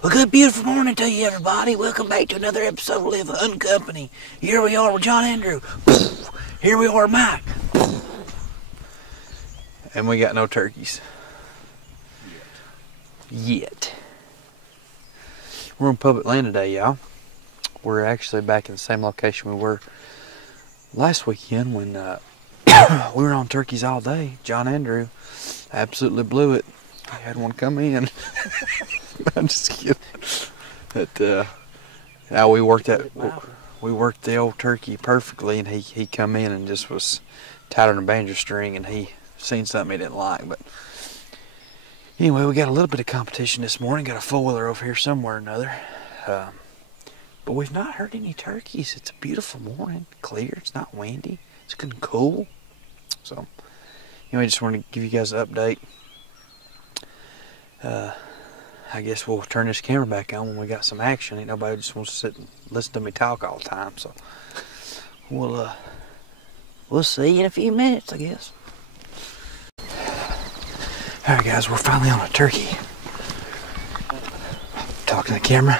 Well, good beautiful morning to you, everybody. Welcome back to another episode of Live Hunting Company. Here we are with John Andrew. Here we are, Mike. And we got no turkeys. Yet. We're in public land today, y'all. We're actually back in the same location we were last weekend when we were on turkeys all day. John Andrew absolutely blew it. I had one come in. I'm just kidding. But now we worked the old turkey perfectly, and he come in and just was tied on a banjo string, and he seen something he didn't like. But anyway, we got a little bit of competition this morning. Got a four-wheeler over here somewhere or another. But we've not heard any turkeys. It's a beautiful morning, clear. It's not windy. It's getting cool. So anyway, just wanted to give you guys an update. I guess we'll turn this camera back on when we got some action. Ain't nobody just wants to sit and listen to me talk all the time. So we'll see you in a few minutes, I guess. All right, guys, we're finally on a turkey. Talking to the camera.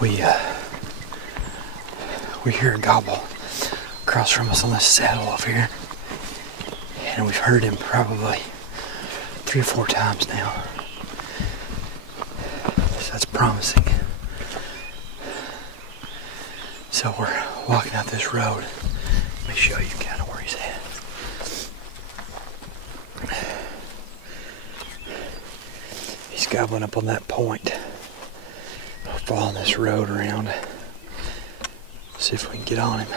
We hear a gobble across from us on this saddle off here. And we've heard him probably 3 or 4 times now. So that's promising. So we're walking out this road. Let me show you kind of where he's at. He's gobbling up on that point. We'll follow this road around. See if we can get on him.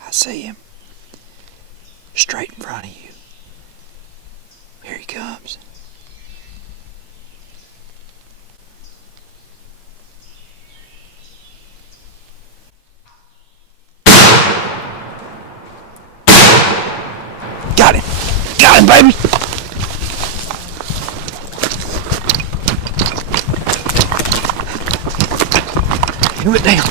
I see him. Straight in front of you. Here he comes. Got him! Got him, baby! He went down.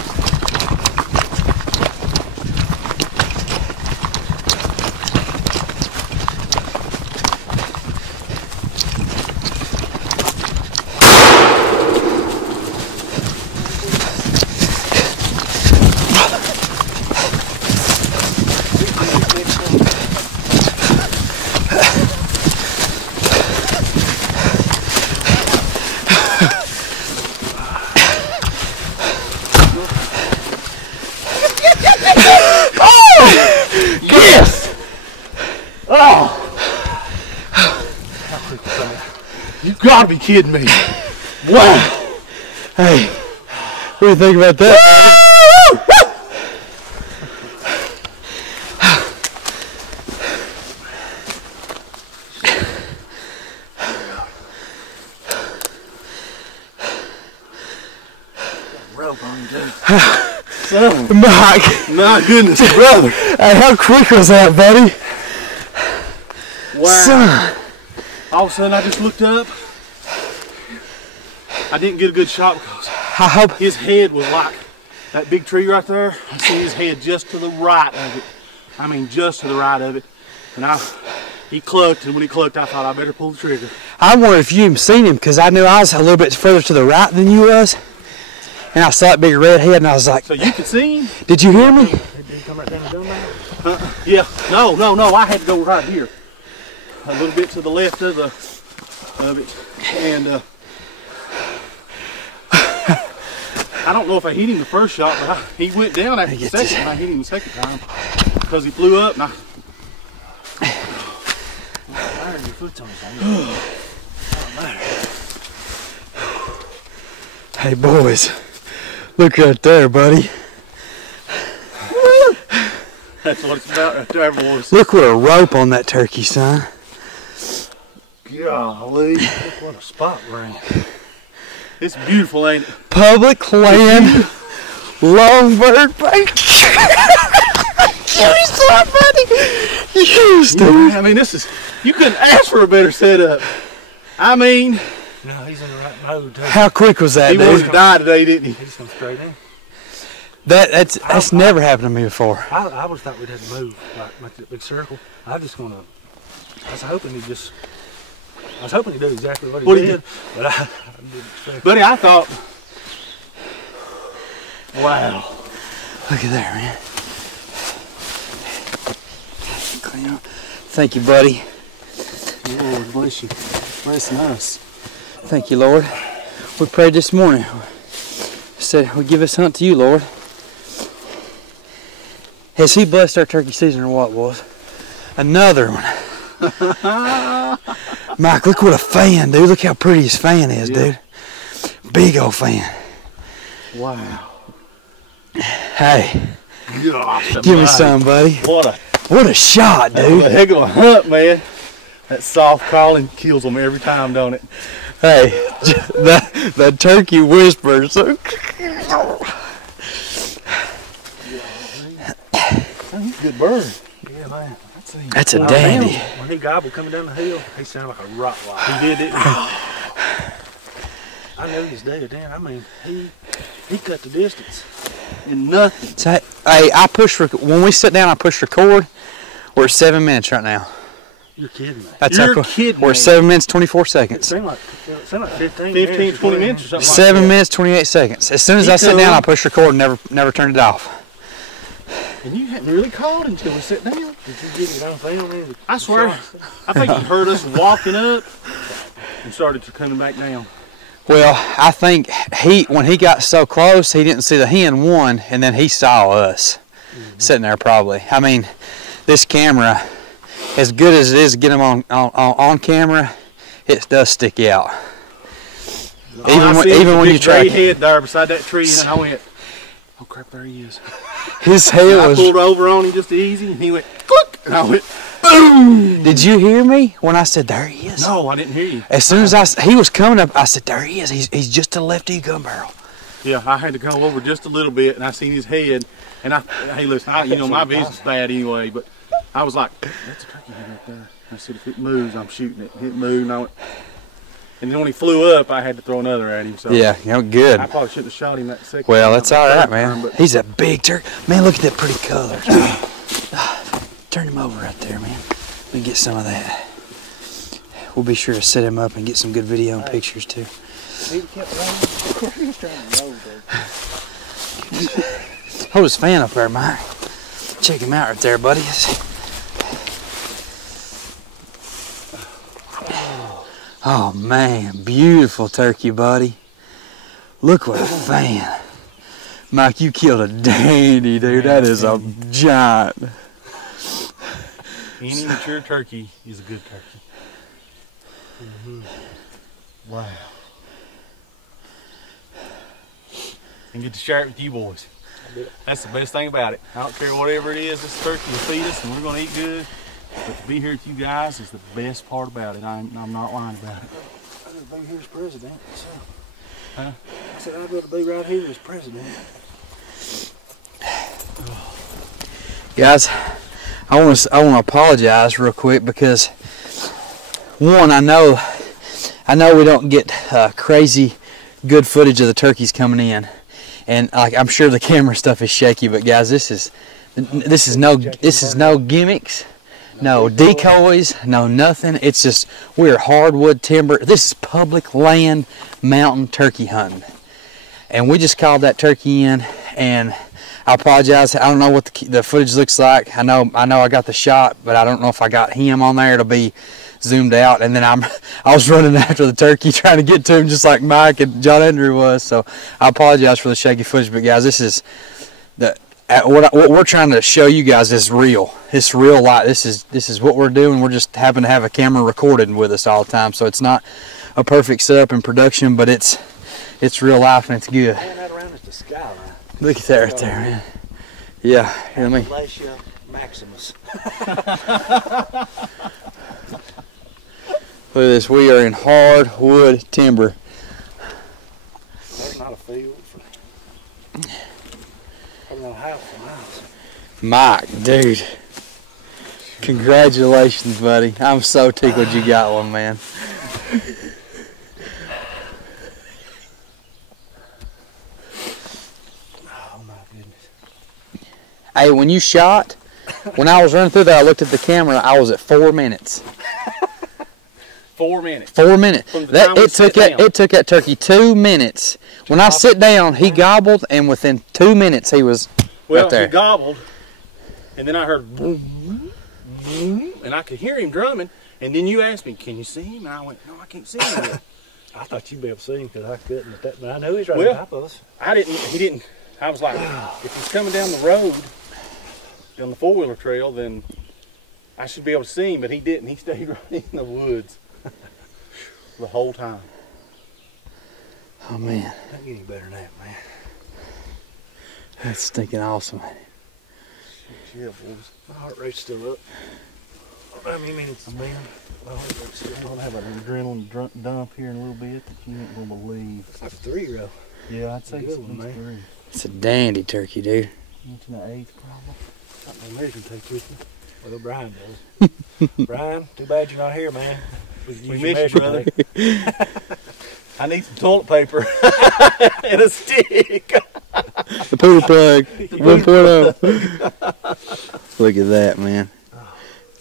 How quick was that? You've got to be kidding me. Wow. Hey, what do you think about that, Rope on you, dude. buddy? Mike. My goodness, brother. Hey, how quick was that, buddy? Wow. Son. All of a sudden, I just looked up. I didn't get a good shot because I hope. his head was like that big tree right there. I see his head just to the right of it. I mean, just to the right of it. And he clucked, and when he clucked, I thought I better pull the trigger. I wondered if you even seen him because I knew I was a little bit further to the right than you was. And I saw that big red head and I was like, So you could see him? did you hear me? Did he come right down the gun now? Yeah. No. I had to go right here. A little bit to the left of it. And I don't know if I hit him the first shot, but he went down after the second, and I hit him the second time because he flew up. And Iron your foot's on something. Hey boys, look right there, buddy. that's what it's about right there, boys. Look what a rope on that turkey, son. Golly. Look what a spot we're in. It's beautiful, ain't it? Public land, Longbird Bank. You saw it, buddy. You stupid. I mean, you couldn't ask for a better setup. I mean, No, he's in the right mode, too. How quick was that, he wanted dude? to die today, didn't he? He's come straight in. That's never happened to me before. I always thought we'd have to move, like make that big circle. I was hoping he'd do exactly what he did, but I didn't expect. Buddy, I thought, wow. Look at there, man. Clean up. Thank you, buddy. Lord bless you. Blessing us. Thank you, Lord. We prayed this morning. Said we give this hunt to you, Lord. Has he blessed our turkey season or what, boys? Another one. Mike, look what a fan, dude. Look how pretty his fan is, dude. Big old fan. Wow. Hey, Gosh, give me some, buddy. What a shot, That was dude. a heck of a hunt, man. That soft calling kills them every time, don't it? Hey, the turkey whispers. He's a good bird. Yeah, man. That's a dandy. When he gobbled coming down the hill, he sounded like a Rottweiler. He did, didn't he? I knew he was dead then. I mean, he cut the distance. And nothing. So, hey, I push when we sit down, I push record. We're at 7 minutes right now. You're kidding me. That's You're how kidding We're me. at 7 minutes 24 It seconds. seemed like 15 15, 20 minutes or something. 7 minutes 28 seconds. As soon as Me I sit too. down, I push record and never turned it off. And you hadn't really called until we sat down. Did you get it on film? I swear, I think he heard us walking up and started coming back down. Well, I think when he got so close, he didn't see the hen one, and then he saw us sitting there probably. I mean, this camera, as good as it is to get them on camera, it does stick out. Even when you try. Gray head there beside that tree, and I went, oh crap, there he is. His And head I was. pulled over on him just easy, and he went, click, and I went, boom. Did you hear me when I said there he is? No, I didn't hear you. As soon as he was coming up, I said there he is. He's just to the left of your gun barrel. Yeah, I had to go over just a little bit, and I seen his head, and hey, listen, my vision's bad anyway, but I was like, that's a turkey head right there. I said, if it moves, I'm shooting it. It moved, and I went, and then when he flew up, I had to throw another at him. So Yeah, good. I probably shouldn't have shot him that second. Well, time, that's all right, third man. time, but He's a big turkey. Man, look at that pretty color. Turn him over right there, man. Let me get some of that. We'll be sure to set him up and get some good video and pictures, too. He kept running. Of course, he was trying to roll, though. Hold his fan up there, Mike. Check him out right there, buddy. Oh, man. Beautiful turkey, buddy. Look what a fan. Mike, you killed a dandy, dude. That is a giant. any mature turkey is a good turkey. Wow. And get to share it with you boys. That's the best thing about it. I don't care whatever it is, this turkey will feed us and we're going to eat good. But to be here with you guys is the best part about it. I'm not lying about it. I'd rather be here as president. So. Huh? I said I'd rather be right here as president. Guys, I want to apologize real quick because one, I know we don't get crazy good footage of the turkeys coming in, and like I'm sure the camera stuff is shaky, but guys, this is no gimmicks, no decoys, no nothing. It's just we're hardwood timber. This is public land mountain turkey hunting, and we just called that turkey in. And I apologize. I don't know what the footage looks like. I know I got the shot, but I don't know if I got him on there. It'll be zoomed out, and then I was running after the turkey trying to get to him just like Mike and John Andrew was. So I apologize for the shaky footage, but guys, this is what we're trying to show you guys is real. It's real life. This is what we're doing. We're just happen to have a camera recording with us all the time, so it's not a perfect setup in production, but it's real life and it's good. Man, that around is the skyline. Look at that right there, man. Yeah, here, let me. Appalachia Maximus. Look at this. We are in hardwood timber. There's not a field for probably not a house for miles. Mike, dude. Congratulations, buddy. I'm so tickled you got one, man. Oh my goodness. Hey, when you shot, when I was running through there, I looked at the camera. I was at 4 minutes. 4 minutes. 4 minutes. From the time we sit down. It took that turkey 2 minutes. When I sit down, he gobbled, and within 2 minutes, he was right there. He gobbled, and then I heard boom, boom, and I could hear him drumming. And then you asked me, "Can you see him?" And I went, "No, I can't see him yet." I thought you'd be able to see him because I couldn't at that, but I know he's right Well, on top of us. He didn't. I was like, if he's coming down the road, on the four-wheeler trail, then I should be able to see him. But he didn't. He stayed right in the woods the whole time. Oh man, Don't get any better than that, man. that's stinking awesome. Yeah, boys. My heart rate's still up. How many minutes it's been? My heart rate's still I'm up. gonna have an adrenaline dump here in a little bit that you ain't gonna believe. It's like a 3-year-old. Yeah, I'd say Good it's one, at least man. 3. It's a dandy turkey, dude. Into the 8th, probably. Got my measuring tape with me. Well, Brian does. Brian, too bad you're not here, man. We use your miss you, measuring brother. tape. I need some toilet paper and a stick. The poodle plug. Look at that, man.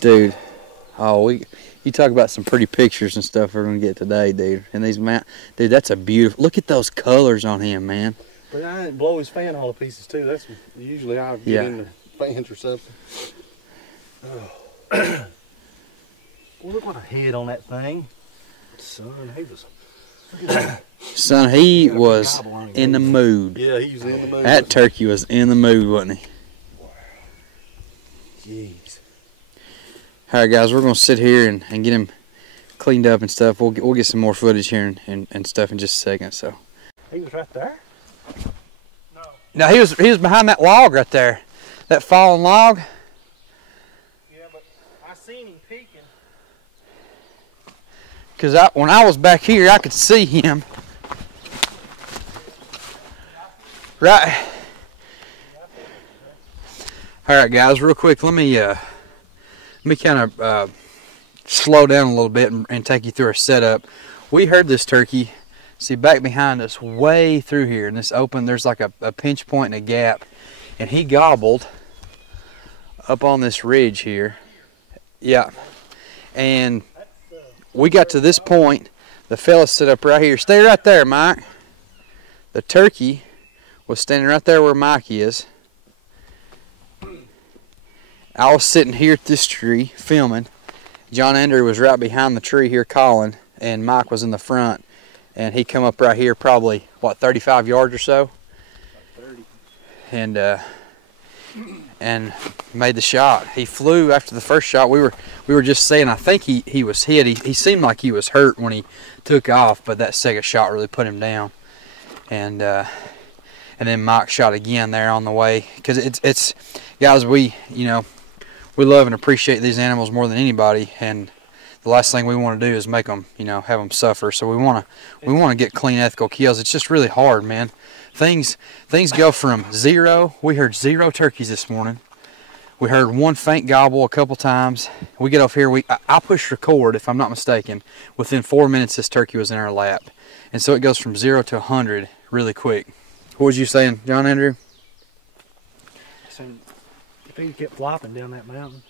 Dude. Oh, you talk about some pretty pictures and stuff we're gonna get today, dude. And these dude, that's a beautiful. Look at those colors on him, man. But I didn't blow his fan all to pieces too. That's usually how I get in the fans or something. Oh. Well, look what a head on that thing. Son, he was. Son, he was in the mood. Yeah, he was in the mood. That turkey was in the mood, wasn't he? Jeez. All right, guys, we're gonna sit here and get him cleaned up and stuff. We'll get some more footage here and stuff in just a second. So. He was right there. No, he was behind that log right there, that fallen log. Yeah, but I seen him peeking. Cause when I was back here, I could see him. Right. All right, guys, real quick, let me kind of slow down a little bit and take you through our setup. We heard this turkey. See, back behind us, way through here, in this open, there's like a pinch point and a gap, and he gobbled up on this ridge here. Yeah, and we got to this point. The fella stood up right here. Stay right there, Mike. The turkey was standing right there where Mike is. I was sitting here at this tree filming. John Andrew was right behind the tree here calling, and Mike was in the front. And he come up right here probably, what, 35 yards or so? 30. And and made the shot. He flew after the first shot. We were just saying, I think he was hit. He seemed like he was hurt when he took off, but that second shot really put him down. And then Mike shot again there on the way, because it's guys, we love and appreciate these animals more than anybody, and the last thing we want to do is make them, have them suffer. So we want to get clean, ethical kills. It's just really hard, man. Things go from zero. We heard 0 turkeys this morning. We heard 1 faint gobble a couple times. We get off here. I pushed record, if I'm not mistaken. Within 4 minutes, this turkey was in our lap, and so it goes from 0 to 100 really quick. What was you saying, John Andrew? If he kept flopping down that mountain,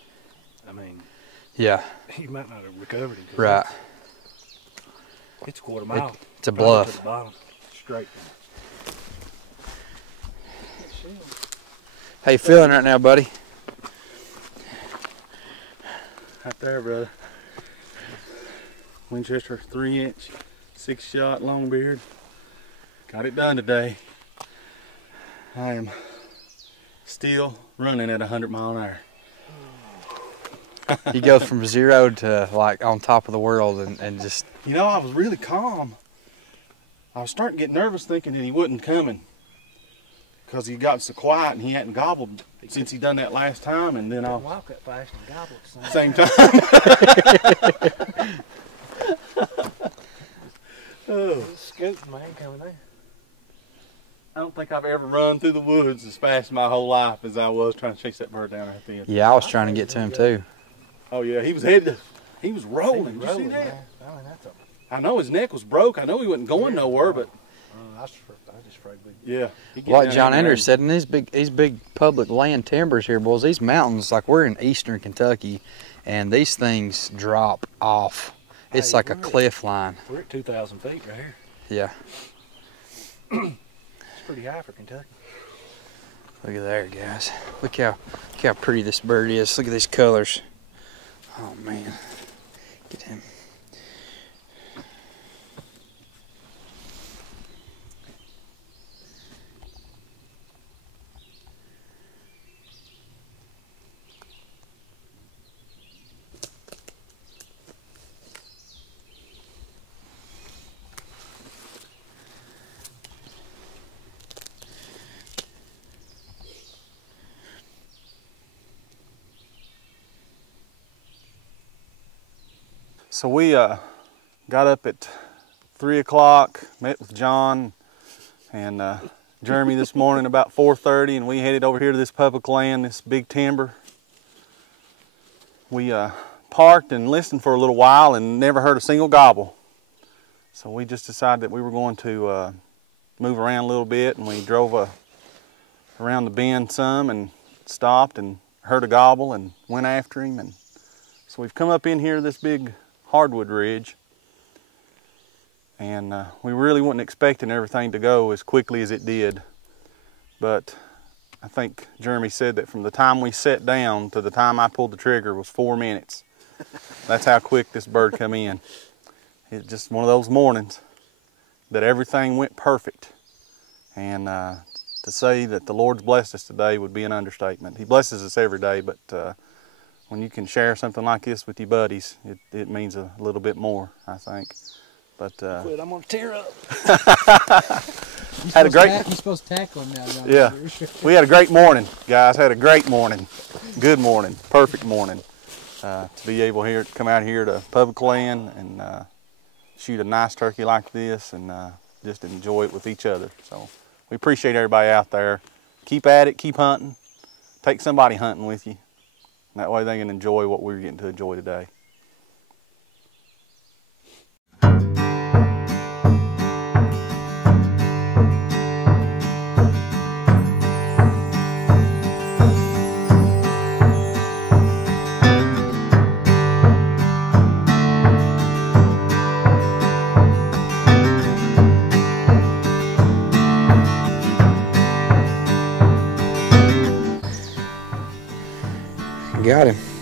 I mean, yeah, he might not have recovered him. Right. It's a quarter mile. It's a bluff. To the bottom, straight. How you feeling right now, buddy? Right there, brother. Winchester 3-inch, 6-shot Longbeard. Got it done today. I am still running at 100 miles an hour. You go from 0 to like on top of the world and just... I was really calm. I was starting to get nervous thinking that he wasn't coming, because he got so quiet and he hadn't gobbled since he done that last time, and then I'll walk that fast and gobble at the same time. Oh, scoop, man, coming there. I don't think I've ever run through the woods as fast in my whole life as I was trying to chase that bird down right then. Yeah, I was trying to get to him too. Oh yeah, he was headed. He was rolling. Did you see that? I know his neck was broke. I know he wasn't going nowhere, but I just afraid yeah. Like John Andrews said, in these big public land timbers here, boys, these mountains, like we're in eastern Kentucky, and these things drop off. It's like a cliff line. We're at 2,000 feet right here. Yeah. It's pretty high for Kentucky. Look at there, guys. Look how pretty this bird is. Look at these colors. Oh man, get him. So we got up at 3 o'clock, met with John and Jeremy this morning about 4:30, and we headed over here to this public land, this big timber. We parked and listened for a little while and never heard a single gobble. So we just decided that we were going to move around a little bit, and we drove around the bend some and stopped and heard a gobble and went after him. And so we've come up in here to this big hardwood ridge, and we really wasn't expecting everything to go as quickly as it did, but I think Jeremy said that from the time we sat down to the time I pulled the trigger was 4 minutes. That's how quick this bird come in. It's just one of those mornings that everything went perfect, and to say that the Lord's blessed us today would be an understatement. He blesses us every day, but when you can share something like this with your buddies, it means a little bit more, I think. But quit, I'm gonna tear up. Had a great. You're supposed to tackle him now, John. Yeah, we had a great morning, guys. Had a great morning, good morning, perfect morning. To be able to come out here to public land and shoot a nice turkey like this, and just enjoy it with each other. So we appreciate everybody out there. Keep at it, keep hunting. Take somebody hunting with you. That way they can enjoy what we're getting to enjoy today. Got him.